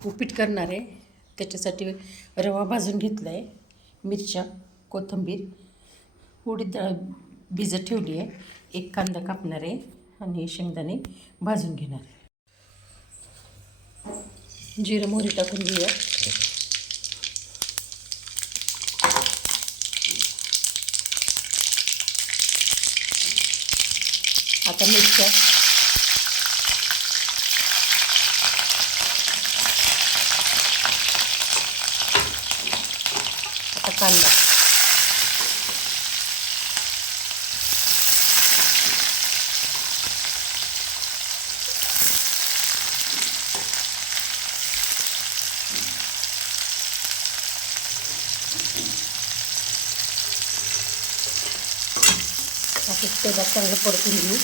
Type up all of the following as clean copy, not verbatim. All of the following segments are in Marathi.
उपीट करणार आहे. त्याच्यासाठी रवा भाजून घेतला आहे, मिरच्या, कोथिंबीर, उडीद डाळ भिजत ठेवली आहे, एक कांदा कापणार आहे आणि शेंगदाणे भाजून घेणार आहे. जिरं मोहरी टाकून घेऊया. आता मिरच्या, आता कांदा, आता तेलात चांगलं परतून घेऊ.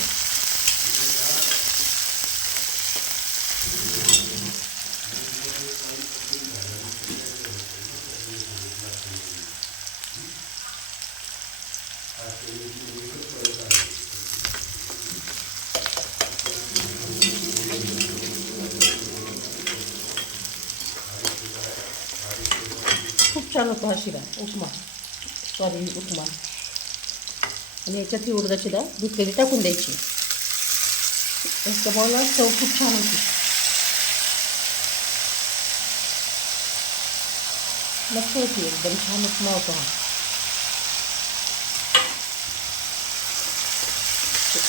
खूप छान होतो हा शिरा, उपमा, उपमा. आणि याच्यात ही उडदाची डाळ धुतलेली टाकून द्यायची. त्याच्यामुळे चव खूप छान होती, मस्त होती, एकदम छान उपमा होतो हा.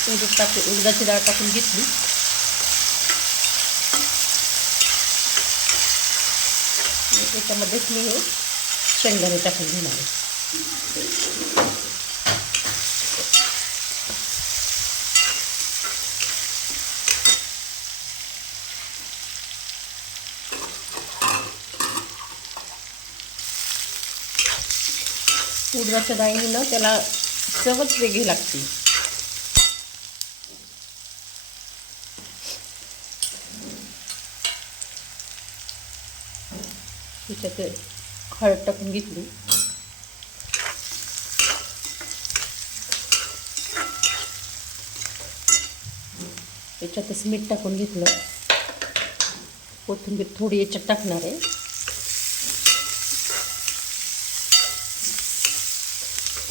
उडदाची डाळ टाकून घेतली. त्याच्यामध्येच मी हे शेंगदाणे टाकून घेणार आहे. उडदाच्या डाळीनं त्याला चवच वेगळी लागते. त्याच्यात हळद टाकून घेतली. त्याच्यातच मीठ टाकून घेतलं. कोथिंबीर थोडी याच्यात टाकणार आहे.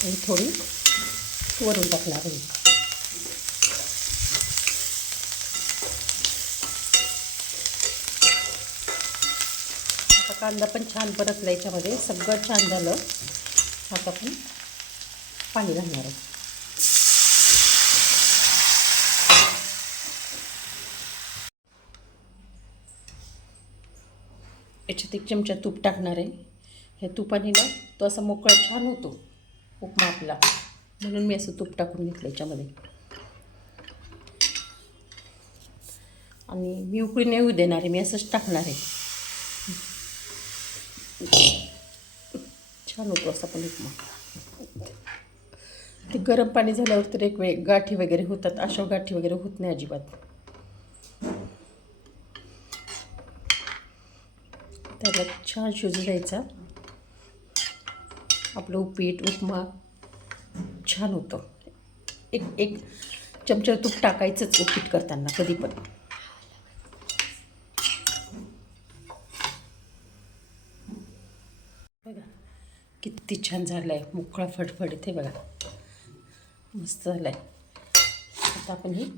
आणि थोडी वरून टाकणार आहे. आता कांदा पण छान परतला, याच्यामध्ये सगळं छान झालं. आता आपण पाणी घालणार आहे. याच्यात एक चमचा तूप टाकणार आहे. ह्या तुपाने ना तो असा मोकळा छान होतो उपमा आपला, म्हणून मी असं तूप टाकून घेतलं याच्यामध्ये. आणि मी उकळी नाही येऊ देणार आहे, मी असंच टाकणार आहे. छान होतो असा पण उपमा. ते गरम पाणी झाल्यावर तर एक वेळ गाठी वगैरे होतात, अशा गाठी वगैरे होत नाही अजिबात. त्याला छान शिजू द्यायचा. आपलं उपीट उपमा छान होतं. एक चमचा तूप टाकायचंच उपीट करताना कधी पण. बघा किती छान झालं आहे, मोकळा फडफडीत. हे बघा मस्त झालं आहे. आता आपण ही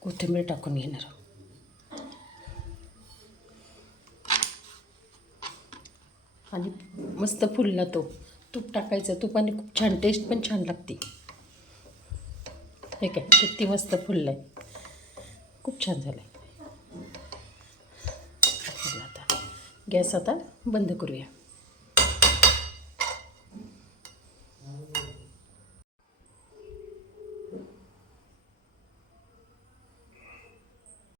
कोथिंबीर टाकून घेणार आहोत. आणि मस्त फुलला तो. तूप टाकायचं, तुपाने खूप छान टेस्ट पण छान लागते. हे काय किती मस्त फुललं आहे, खूप छान झालं आहे. आता गॅस आता बंद करूया.